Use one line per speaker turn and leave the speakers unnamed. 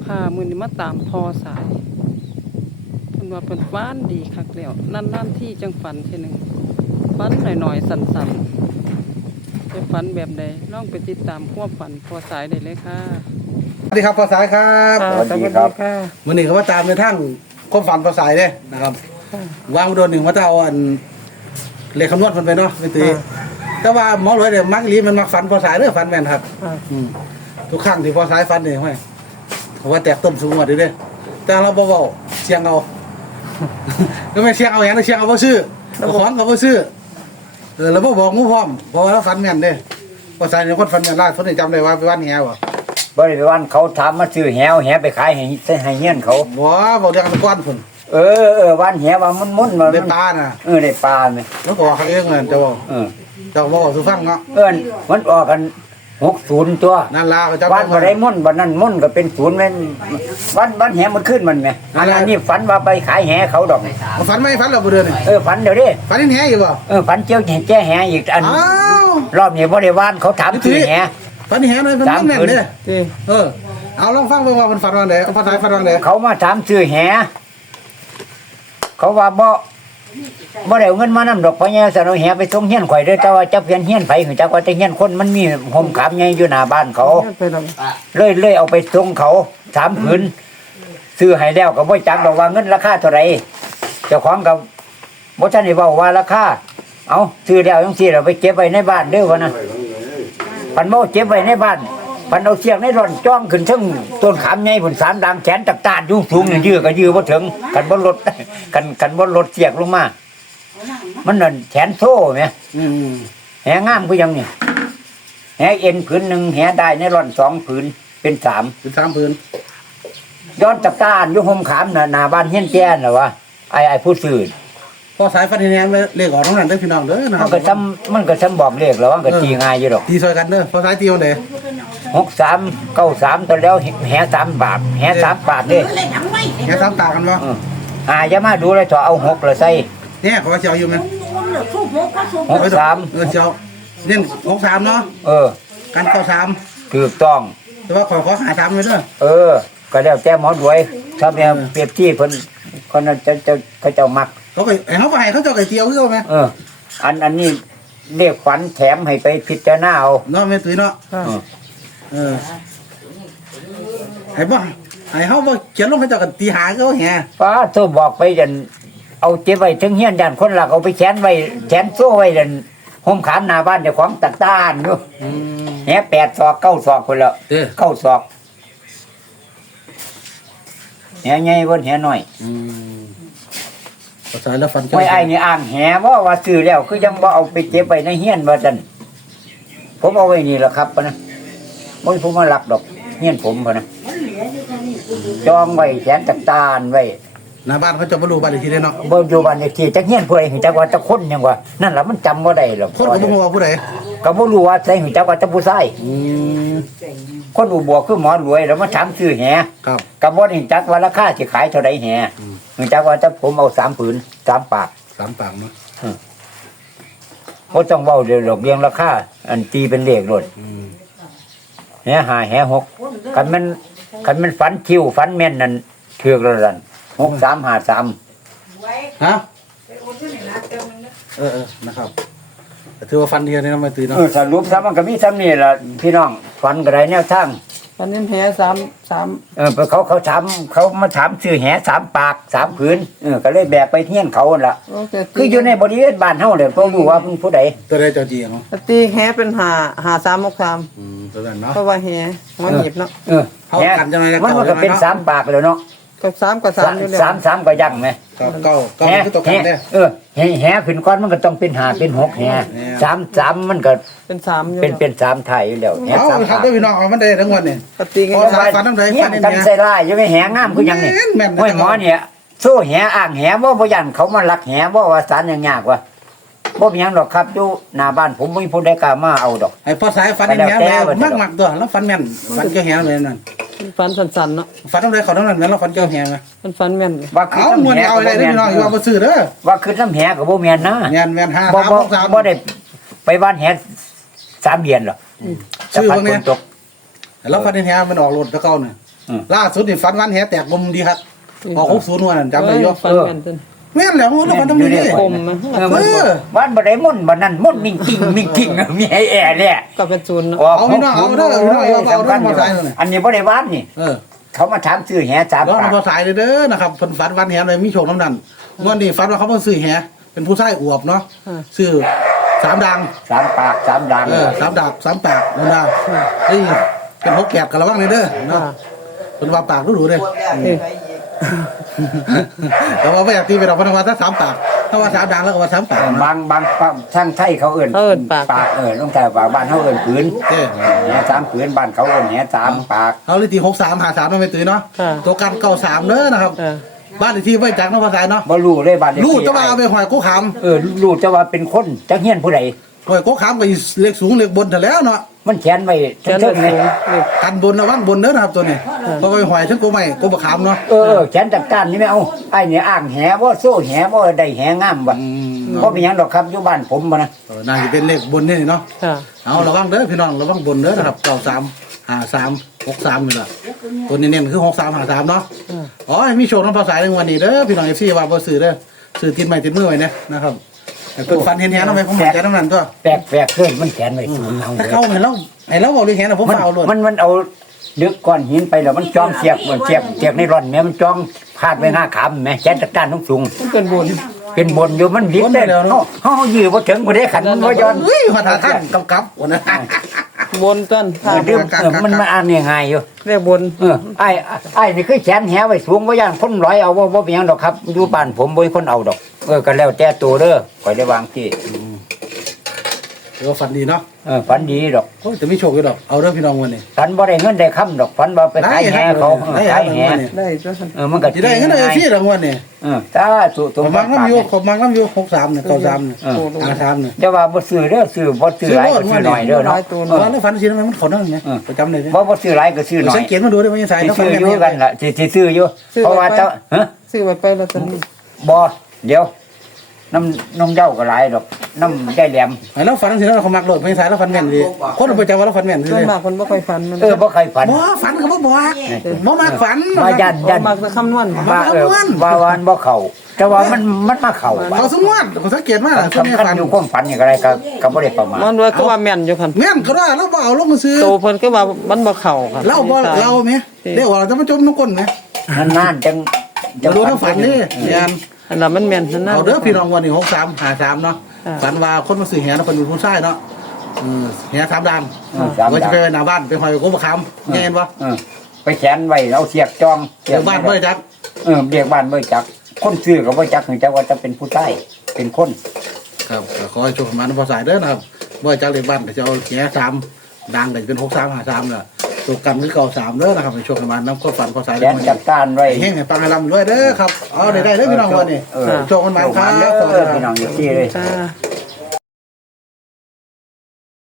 ค่ะมื้อนี้มาตามพอสายเพิ่นว่าเพิ่นฝันดีคักแล้วนั่นที่จังฝันเทื่อนึงฝันหน่อยๆสั่นๆจะฝันแบบใดลองไปติดตามความฝันพอสายได้เลยค่ะ
สวัสดีครับภาษายครับ
ค่ะ
สวัสดีครับ
ค่ะ
มื่อนี้ก็มาตามในทั้งความฝันภาษายเด้นะครับวางโดนหนึ่งว่าจะเอาอันเลขคำนวณมันไปเนาะไม่ตีแต่ว่าหมอรวยเนี่ยมักลีมันมักฝันภาษายเรื่องฝันแม่นครับทุกครั้งที่ภาษายฝันเนี่ยห้อยเขาว่าแตกต้นสูงกว่าเด้แต่เราเบาๆเชียงเอา ก็ไม่เชียงเอาอย่างนั้นเชียงเอาเพราะซื้อของกับเพราะซื้อเราบอกงูพร้อมเพราะว่าเราฝันแม่นเด้ภาษายเนี่ยคนฝันแม่นล่าสุดนี่จำได้ว่าไปวันแหว
บริวารเขาถามมาซื้อแหวไปขายให้เงี้ยนเขา
ว้าบอกเรื่องก้อนฝุ่น
วันแหวว่ามันมุ่นมา
ได้ปลาน่ะ
ได้ปลาไหม
แล้วก็เขาเองเลยเจ้าบอกสุฟังเนาะ
มันออกกัน60ตัว
นั่นลาเขาจะ
วันบ่ได้มุ่นวันนั้นมุ่นก็เป็น0แม่นวันแหมันขึ้นมันไหมอันนี้ฝันว่าไปขายแหเขาดอก
ฝันไม่ฝันเราบุเดือน
ฝันเดี๋ยวดิ
ฝันนี่แหอยู่บ่
ฝันเจียวแจ้แหอีกอัน
อ้าว
รอบนี้บริวารเขาถามซื้อแห
ฝันนี่แหเลยฝันแม่นเลยเอาลองฟังเบิ่งว่ามันฝันว่าไหนภาษาฝันว่าไหน
เขามาถามซื้อแหเขาว่าบ่ได้เอาเงินมานำดอกเพราะเนี่ยสนอแหไปส่งเฮียนข่อยเด้อแต่ว่าจักเพียนเฮียนไผคือจักว่าแต่เฮียนคนมันมีห่มขามใหญ่อยู่หน้าบ้านเขา
ไปลอง
เลยเอาไปส่งเขา3 ผืนซื้อให้แล้วก็บ่จักดอกว่าเงินราคาเท่าไหร่เจ้าของก็บ่ทันได้เว้าว่าราคาเอาซื้อแล้วจังซี่เราไปเก็บไว้ในบ้านเด้อว่านะพันบ่เก็บไว้ในบ้านพันเอาเสียงในร่อนจ้องขึ้นถึงต้นขามใหญ่พุ่น3ดังแขนตักตาดสูงๆนี่ยื้อก็ยื้อบ่ถึงกันบ่ลดกันบ่ลดเสียกลงมามันนั่นแขนโซ่แหมแหงามคือยังนี่แหเอ็นผืนหนึ่งแหได้ในร่อน2 ผืนเป็น3
เป็น3ผืน
ย้อนตักตาดอยู่ห่มขามหน้าบ้านเฮียนแก่น่ะวะไอ้ผู้ซื้อ
พอสายฝันนี่แหเลขออกทั้งนั้นเด้อพี่น้องเด้อนะค
มั
รั
นก็ซ้ำบอกเลขแล้วมันก็ตีง่ายอยู่ดอก
ตีซอยกันเด้อพอสายตีวันไหน
6393ตอนแล้วแห3 บาทแห3 บาทเด้
แค่3ตากันบ่
อย่ามาดูเลยเถอะเอา6แล้วใส่
เนี่ยเขาว่าสิเอาอยู่มั้ย
63
เจ้าเล่น63เนาะกัน93
ถูกต้อง
แต่ว่าขอ53ไว้เด้อ
ก็แล้วแต่หมอรวยถ้าแม่เปรียบที่เพิ่นคนนั้นจะเขาเจ้ามัก
เขาก็เขาไปเขาเจ้าไก่เตียวคือมั้ย
อันนี้เรียกขวัญแถมให้ไปพิจารณาเอา
เนาะแม่ตุ้ยเนาะให้บ่ให้เฮาบ่เขียนลงเขาเจ้ากันตีหาเขาแห่
ป้าโทรบอกไปยันเอาเก็บไว้ถึงเฮียนยันคนหลักเอาไปแขวนไว้แขวนโซ่ไว้ยันห่มขามหน้าบ้านเจ้าของตักต้านอยู่แห8 ศอก 9 ศอกคนละ9 ศอกแหใหญ่บ่แหน้อย
ภาษาแล้วฟัน
ไว้ไอ้นี่อ่างแหว่าซื้อแล้วคือยังบ่เอาไปเก็บไว้ในเฮียนว่าซั่นผมเอาไว้นี่แหละครับปะนะบ่ผมมาหลักดอกเฮียนผมปะนะจองไว้แขนตักตานไว้
หน้าบ้านเขาจะบ่รู้บ้านเลขที่ได้เนาะ
บ่อยู่บ้านเลขที่จักเฮียนผู้ใดหูจักว่าตะคนหยังว่านั่นล่ะมันจำบ่ได้หรอก
คนก็บ่ฮู้ว่าผู้ใด
ก็บ่รู้ว่าใส่หูจักว่าตะผู้ชายคนอุบวคือหมอรวยแล้วมาถามซื้อแห
ครับ
ก็บ่ได้จักว่าราคาสิขายเท่าใดแหหูจักว่าแต่ผมเอา3 ผืน3 ปาก
3ปากเนาะ
บ่ต้องเว้าเรื่องราคาอันตีเป็นเลขโลดแห5แห6คันมันฝันคิวฝันแม่นนั่นถูกแล้วนั่น6353
ฮะนะครับถือว่าฟันเดียวนี่นะไม่ตื่นเนาะ
สรุปซะมันก็มีซ้ำนี่ล่ะพี่น้องฝันก็ได้แนวทาง
อันนี้แพ้3
เขามาถามซื้อแห3 ปาก 3 ผืนก็เลยแบกไปเที่ยงเขานั่นล่ะคืออยู่ในบริเวณบ้านเฮาเลยบ่รู้ว่าเป็นผู้ใด
ตัวใดเจ้าจีเนาะ
ตีแฮเป็น5363
ตัวนั้นเนาะ
เพราะว่าแฮมันหยิบเนาะ
เขากันจังได๋
มันก็เป็น3 ปากแล้วเนาะ
ก็3กับ3อยู่แล้ว
3ก็ยังไหม
ก็คือตัวกันเด้
แหขึ้นก่อนมันก็ต้องเป็น5เป็น6แห3มันก็
เป็น3อยู่
เป็น3ไทยอยู่แล้วแห
เอา
3
ครับ
ปาก
ด้วยพี่น้องเอามันได้ทั้งวันนี่
ก็ตีกัน
พอสายฟันทั้งใด
เนี่
ฟั
ย
นนี่
กันใส่ลายอยู่ในแหงามคือหยังนี่ห้วยหมอเนี่ยสู้แหอ่างแหบ่ยันเขามาลักแหบ่ว่าสารยังยากว่ะบ่มีหยังดอกครับอยู่หน้าบ้านผมบ่มีผู้ใดกล้ามาเอาดอก
ไอ้พอสายฟันนี่แหแล้วมักตัวแล้วฟันแม่นฟันเกี่ยวแหเลยนั่น
ฟันสั้นๆเนาะ
ฟันทั้งใดเขาทั้งนั้นแล้วฟันเกี่ยวแหมั้ย
มันฟันแม่น
ว่าคือ
เอามวนเอาอะไรพี่น้องอยู่ว่าบ่ซื้อเด้อ
ว่าคือน้ำแหก็บ่แม่นนะ
แม่น5
บ่
3 6 3
บ่ได้ไปบ้านแห3 เดือนหรอก
ชื่อพวกนี้
ตก
แล้วฟันนี่แหมันออกรถตะเก้าน่ะล่าสุดนี่ฝันวันแหแตกบมดีครับออก60วันนั้นจำได้อยู่
ฟันกันจน
แม่นแล้วมันต้องมีนี่
คมมา
บ้านบ่ได้มุ่นบ่นั่นมุ่นมิ่งกิ่งมิ่งกิ่งมีไอ้แอเนี่ย
ก็เป็นศูนย์เนาะ
เอาพี่น้องเอาเด้อพี่น้องเอาเด้อมาใส่เลย
อันนี้บ่ได้บ้านนี่เขามาถามซื้อแห3
ร้อง
ปาก
มาใส่เด้อนะครับเพิ่นฝันวันแหเลยมีโชคน้ำนั่นวันนี้ฝันว่าเขาเพิ่นซื้อแหเป็นผู้ชายอวบเนาะซื้อ3ดัง
3 ปาก 3 ดัง
3ดาบ3ปากนั่นน่ะเฮ้ยเป็น6แกบกันระวังเด้อเนาะเพิ่นว่าปากดูๆเด้ แต่ว่าไม่อยากตีไปดอกพนักงานถ้า3ปากถ้าว่า3ดังแล้วก็ว่า3ปาก
บางทางไทยเขาเอิ้นปากลงแต่ปากบ้านเขาเอิ้นผืนแห3ผืนบ้านเขาเอิ้นแห3ปาก
เอาเลยตี63 53ต้องไปตื่นเนาะตัวกัน93เด้อนะครับบ้านที่ไว้จักเนาะภาษาเนาะ
บ่รู้เลยบ้าน
รู้แต่ว่าเอาไปหอยกูขาม
รู้แต่ว่าเป็นคนจักเฮียนผู้ใด
หอยกูขามก็เล็กสูงเล็กบนแต่แล้วเนาะ
มันแขนไว้
แค่
เทิ
นั้น
งๆเลย
กันบนระวังบนเด้อนะครับตัวนี้เพราะไปหอยฉันกูไม่กูบ่ขามเนาะ
แขนจัดการนี่ไม่เอาไอ้เนี่ยอ้างแหบ่โซ่แหบ่ได้แหงามบ่บ่เป็นหยังดอกครับอยู่บ้านผมบ่นะ
น่าจะเป็นเลขบนนี่เนาะ
ค่ะ
เอาระวังเด้อพี่น้องระวังบนเด้อนะครับ93 53 63นี่ล่ะตัวนี้เน้นคือ63 53เนาะอ๋อมีโชคน้ำภาษาในวันนี้เด้อพี่น้อง FC ว่าบ่ซื้อเด้อซื้อติดไม้ติดมือไว้นะครับเพิ่นฟันเห็นแหนเอาไว้ผมมั่นใจน้ำนั้นตัว
แปลกเกินมันแขนไว้สูงเอา
ถ้าเขาให้เราบอกเรื่องแหนผมเอาโลด
มันเอาดึกก้อนหินไปแล้วมันจ้องเสียบเหมือนเสียบในร่อนแม่มันจ้องพาดไว้หน้าขามแม่แขนจัดการทั้งสูง
มันเป็นบุญ
เป็นบนอยู่มันดิ้นได้เฮายื้อบ่ถึงบ่ได้ขันมันบ่ย้อน
เฮ้ยหัวหน้าท่านกำกับวันนั้น
บนต้นค่ะ
มันมาอ่านง่ายๆอยู่
เรียกบน
ไอ้นี่คือแขนแหไว้สูงบ่ย่านคนร้อยเอาบ่เป็นหยังดอกครับอยู่บ้านผมบ่มีคนเอาดอกก็แล้วแต่ตัวเด้อข่อยได้วางที่
เดี๋ยวฝันดีเนาะ
ฝันดีดอก
โอ้ยจะมีโชคอยู่ดอกเอาเรื่องพี่น้องวันนี้
ฝันบ่ได้เงินได้คำดอกฝันว่าไปขายแหเขาขายแห
ได้จ้ะ
มันก็
จะได้เงินได้ที่รางวัลนี่
ถ้าตัว
ผมมักน้ำอยู่ผมมักน้ำอยู่63เนี่ย93เนี่ย53เนี่ย
จะว่าบ่ซื้อเด้อซื้อบ่ซื้อหลายก็ซื้อหน่อยเด้อ
หลา
เนาะ
ยตัว
แล้วฝันสิทำไมมันเขานั่งเนี่ยประจำเลย
บ่ซื้อหลายก็ซื้อหน่อย
สังเกตมาดูได้ว่ายังใส่
สิ
แล้วฝัน
ซื้อ
แม่
อยู่กันล่ะสิซื้ออยู่เพราะว่าเจ้าฮะ
ซื้อไว้ไปลอตเตอรี่
บ่เดี๋ยวน้ำเจ้าก็หลายดอกน้ำได้แหลม
แล้วฝันสิแล้วเขามักโลดไม่ใส่แล้วฝันแม่นดีคนประจำว่าแล้วฝันแม่น
ส่วนมากคนบ่ค่อยฝันมัน
บ่เคยฝัน
บ่ฝันก็บ่บอกบ่มักฝัน
ว่ายัน
มักจะคำนวณ
ว่าวันบ่เข้าแต่ว่ามันมาเข้า
เขาสมมติผมสังเกตมาช่วงนี้
สำคัญ
ฝัน
อยู่ความฝันอย่างไรก็บ่ได้ประมาท
มันว่าก็ว่าแม่นอยู่คั่น
แม่นก็ได้แล้วบ่เอาลงมาซื้อ
โตเพิ่นก็ว่ามันบ่เข้าค่ะ
เราบ่เราไหมเดี๋ยวเราจะมาจมน้ำก้นไหม
นานๆจัง
จะรู้น้ำฝันนี่เรียน
อันนั้นมันแม่นนั่น
เอาเด้อพี่น้องวันนี้63 53เนาะฝันว่าคนมาซื้อแหนะเป็นผู้ชายเนาะแห3ดังว่าจะไปหน้าบ้านไปหอยกูบ่คำเห็นบ่
ไปแขวนไว้เอาเสียกจอง
เดี๋ยวบ้านบ่ได้จัก
เรียกบ้านบ่จักคนซื้อก็บ่จักจักว่าจะเป็นผู้ใต้เป็นคน
ครับขอให้โชคมาในภาษาเด้อนะครับบ่ได้จักเลขบ้านก็จะเอาแห3ดังก็จะเป็น63 53ล่ะตัวกันคือ93เด้อนะครับให้โชคมาน้ำก็ฝันภาษา
แข
เด้อ
นจัดการไว้
เฮงให้ปังให้ร่ำด้วยเด้อครับเอาได้เด้อพี่น้องวันนี้โชคมันมาครับ
พี่น้องอยู่ที่เลย
จ้า